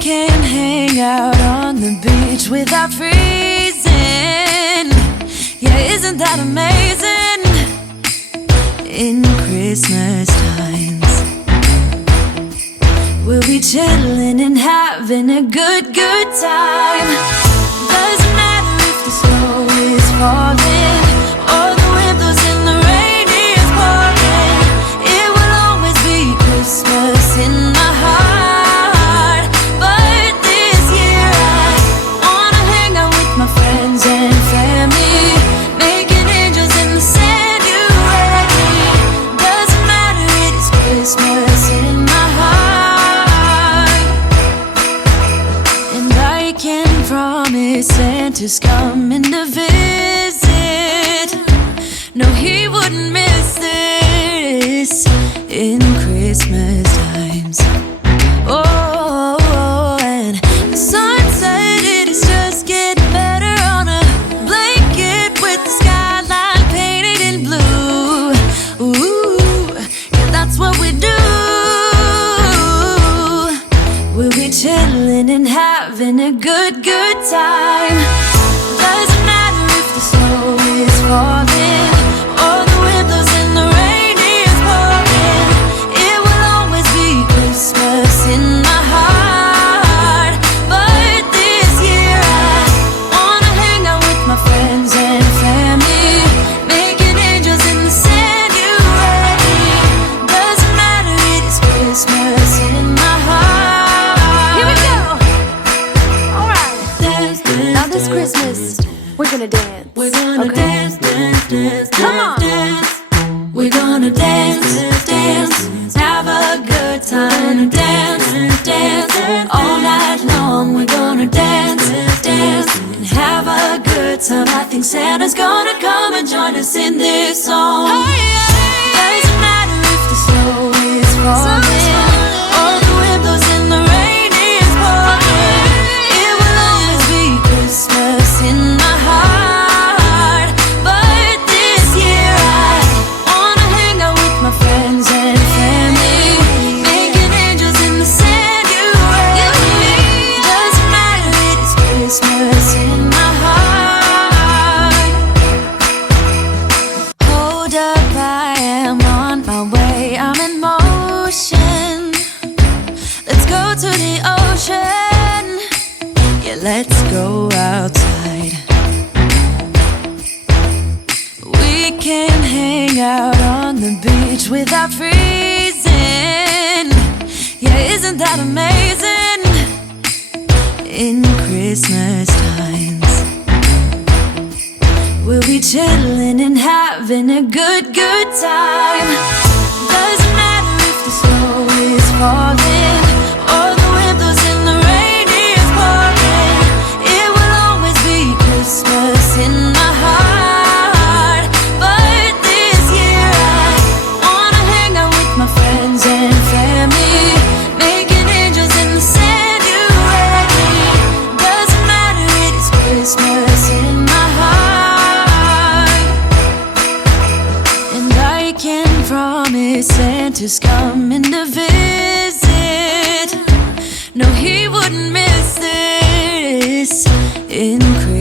can hang out on the beach without freezing. Yeah, isn't that amazing? In Christmas times, we'll be chilling and having a good time. Doesn't matter if the snow is falling or the wind blows and the rain is pouring. It will always be Christmas in my heart. But this year I wanna hang out with my friends and family, making angels in the sand. You ready? Doesn't matter, it is Christmas in my heart. And I can promise Santa's coming to visit. No, he wouldn't miss this in Christmas times. Oh, and the sun said it is just getting better on a blanket with the skyline painted in blue. Ooh, yeah, that's what we do. We'll be chilling and having a good time. Doesn't matter if the snow is falling or the wind blows and the rain is pouring. It will always be Christmas in my heart. But this year I wanna hang out with my friends and family, making angels in the sand. You ready? Doesn't matter, it is Christmas in my heart. Here we go. All right. Dance, dance, now this Christmas, we're gonna dance. We're gonna dance, dance, dance, come on, dance. We're gonna dance, dance, have a good time. Dance, dance, all night long. We're gonna dance, dance, and have a good time. I think Santa's gonna come and join us in this song. Doesn't matter if the snow is falling or the wind blows and the rain is pouring. It will always be Christmas in my heart. But this year I wanna hang out with my friends and family, making angels in the sand. You ready? Doesn't matter, it is Christmas in my heart. Hold up, I am on my way, I'm in motion. Let's go to the ocean. Yeah, let's go outside. We can hang out on the beach without freezing. Yeah, isn't that amazing? In Christmas times, we'll be chilling and having a good time. Doesn't matter if the snow is falling or the wind blows and the rain is pouring. It will always be Christmas in my heart. But this year I wanna hang out with my friends and family, making angels in the sand. You ready? Doesn't matter, it is Christmas in my heart. And I can promise Santa's coming to visit. No, he wouldn't miss this in Christmas.